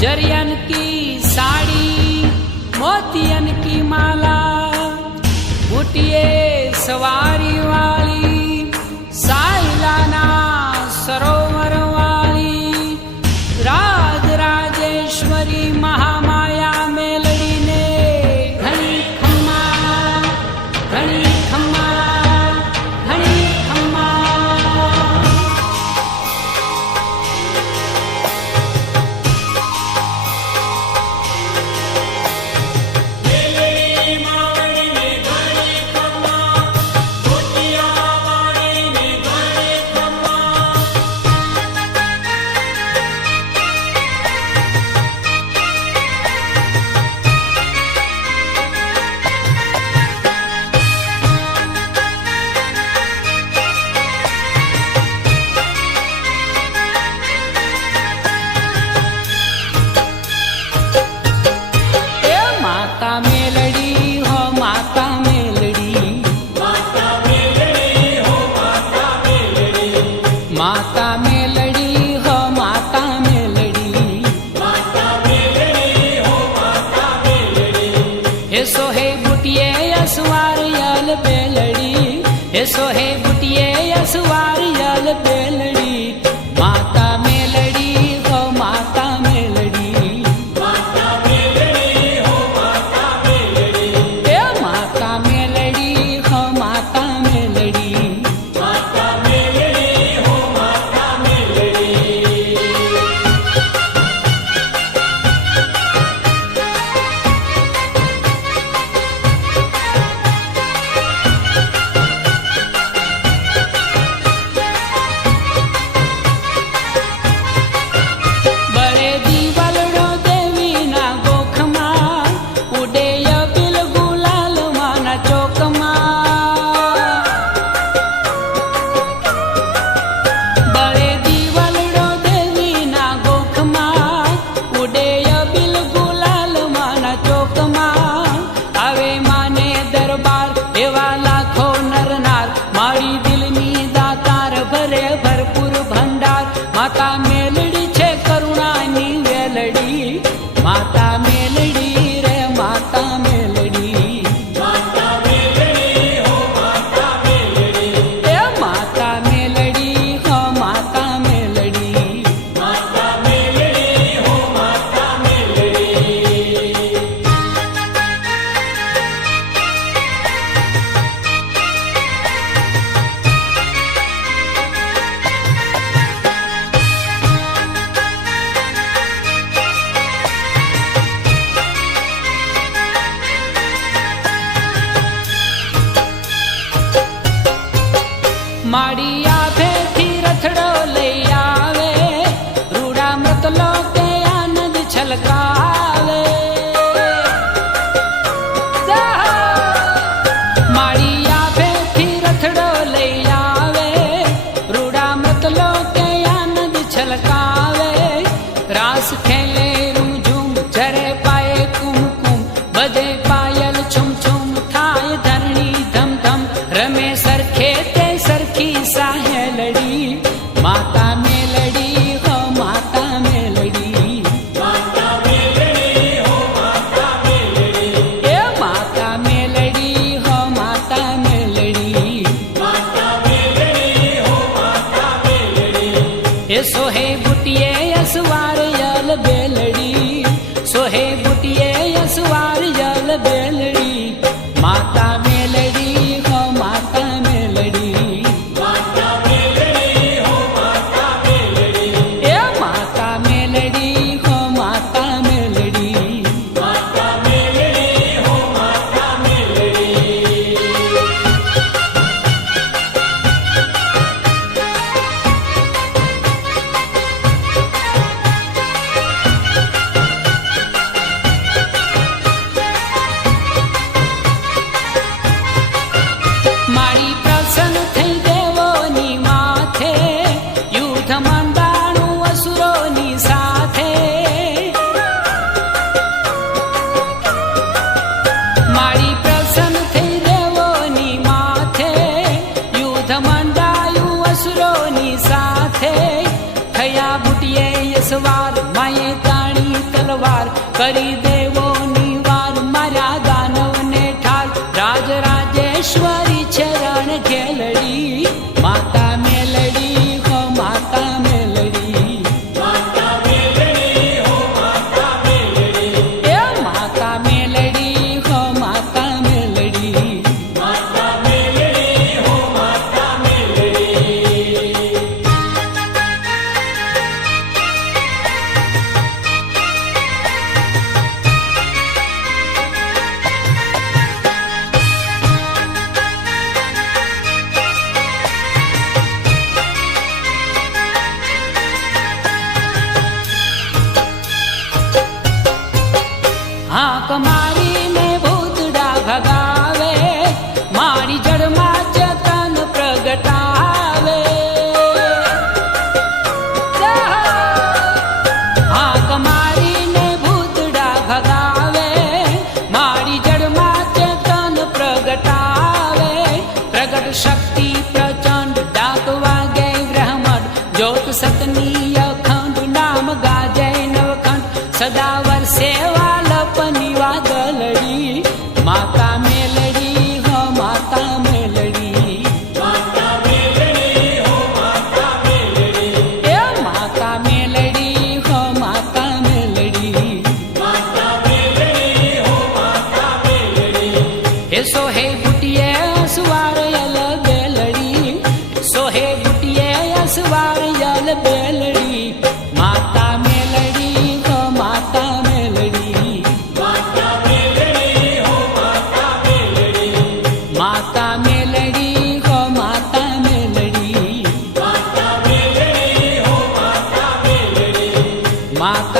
जरियन की साड़ी मोतियन की माला, बूटिए सवारी वाली साइलाना सरोवर वाली, राज राजेश्वरी महामाया मेलड़ी ने घणी खम्मा घणी खम्मा घणी खम्मा। माता मेलड़ी हो माता मेलड़ी, हे सोहे बुटिए असवार यल बेलड़ी, हे सोहे बुटिए असवार यल बेलड़ी। माता मेलड़ी हो माता मेलड़ी, हे माता मेलड़ी हो माता मेलड़ी। माता मेलड़ी छे करुणानी वेलड़ी, माता मेलड़ी रे माता मेलड़ी, माता मेलड़ी हो माता मेलड़ी, ए माता मेलड़ी हो माता मेलड़ी, माता मेलड़ी हो माता मेलड़ी। મારી તલવાર કરી દેવોની વાર મારા દાનવને ઠાર રાજરાજેશ્વરી છે રણ ખેલડી માતા મેલડી હો માતા મેલડી માતા મેલડી હો માતા મેલડી એ માતા મેલડી હો માતા મેલડી માતા મેલડી હો માતા મેલડી હાક મારીને ભૂતડા ભગાવે મારી જળમાં ચેતન પ્રગટાવે હાક મારીને ભૂતડા ભગાવે મારી જળમાં ચેતન પ્રગટાવે પ્રગટ શક્તિ પ્રચંડ ડાક વાગે બ્રહ્મડ જ્યોત સતની અખંડ નામ ગાજે નવખંડ સદા વર્ષે વાલપની વાદળડી માતા મેલડી હો માતા મેલડી માતા મેલડી હો માતા મેલડી એ માતા મેલડી હો માતા મેલડી માતા મેલડી હો માતા મેલડી એ સોહે ગુટિયે અસવાર યલ બેલડી સોહે ગુટિયે અસવાર યલ બેલડી માતા મેલડી હો માતા મેલડી માતા મેલડી હો માતા મેલડી માતા મેલડી હો માતા મેલડી માતા મેલડી હો માતા મેલડી માતા